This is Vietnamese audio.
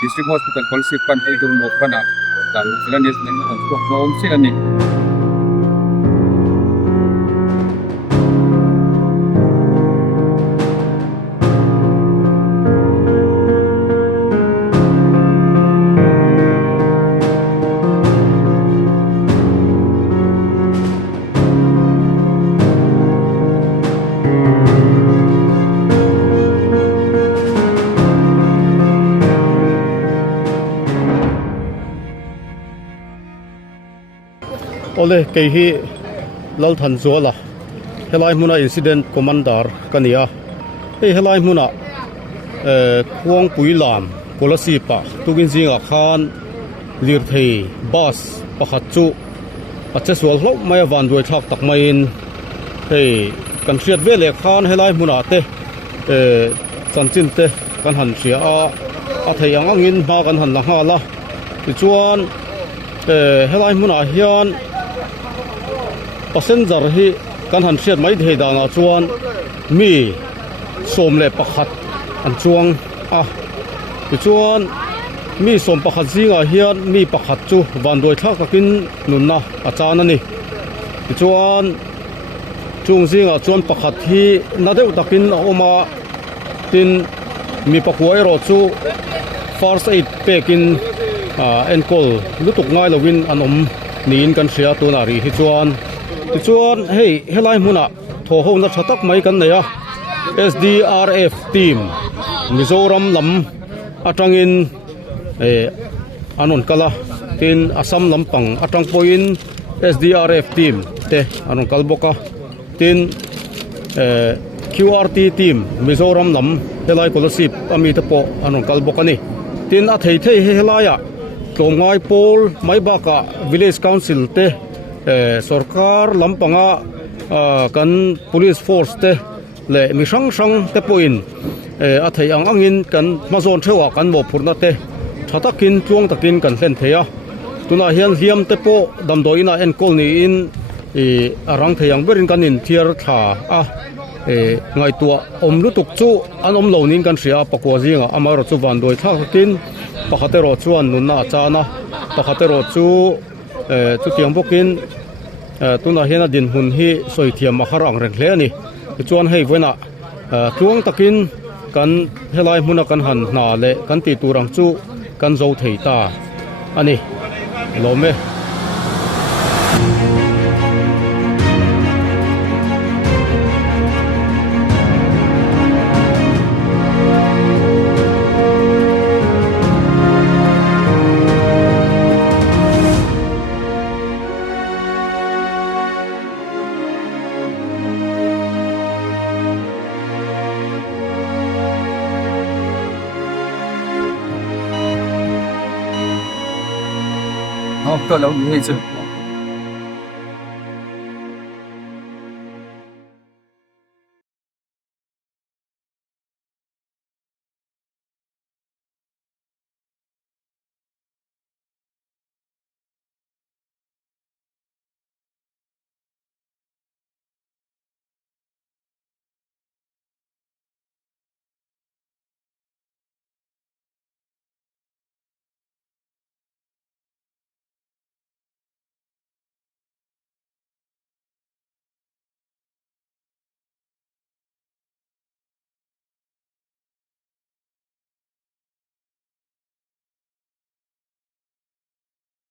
district hospital policy pan itu mokana dan selain itu untuk mengungsi ini Oleh kehi lal than zola helai muna incident commander kania helai muna khuang puilam policy pa tugin zinga khan lirthei bus pakhat chu acheswal hlo mai van duai thak tak main kan hriat vele khan helai muna te chanchin te kan han sia a thei angin ma kan han la ha la ti chuan helai muna hian passenger hi kan han hriat mai thei danga chuan mi som le pakhat an chuang ti chuan mi som pakhat zinga hian mi pakhat chu van doi thak takin nunna achan ani ti chuan chung zinga chuan pakhat hi na deuh takin a oma tin mi pakuai ro chu first aid pekin enkol lutuk ngai lovin an om niin kan hria tuna ri hi chuan helai muna tho ho na thatak mai kan neya SDRF team Mizoram lam atangin anon kala tin Assam lampang atang poin SDRF team te anon kalboka tin QRT team Mizoram lam helai kolosip ami te po anon kalboka ni tin a thei helaya tlomngai pol mai baka village council te sarkar lampanga kan police force te le mi sang te poin a thei angin kan mazon thewa kan mo phurna te thatakin chuang takin kan hlen theya tuna hian hiam te po damdoina en kolni in arang theyang berin kanin thiar tha ngai tua om lutuk chu an om lo nin kan ria pakwa zinga amaro chu van doi thakin pakhatero chuan nunna achana pakhatero chu chu tiang bokin tuna hian din hun hi soithiam maharang reng hle ani chuan hei wena tuang takin kan helai hmuna kan han na le kan ti turang chu kan zo theita ani lome to lâu như thế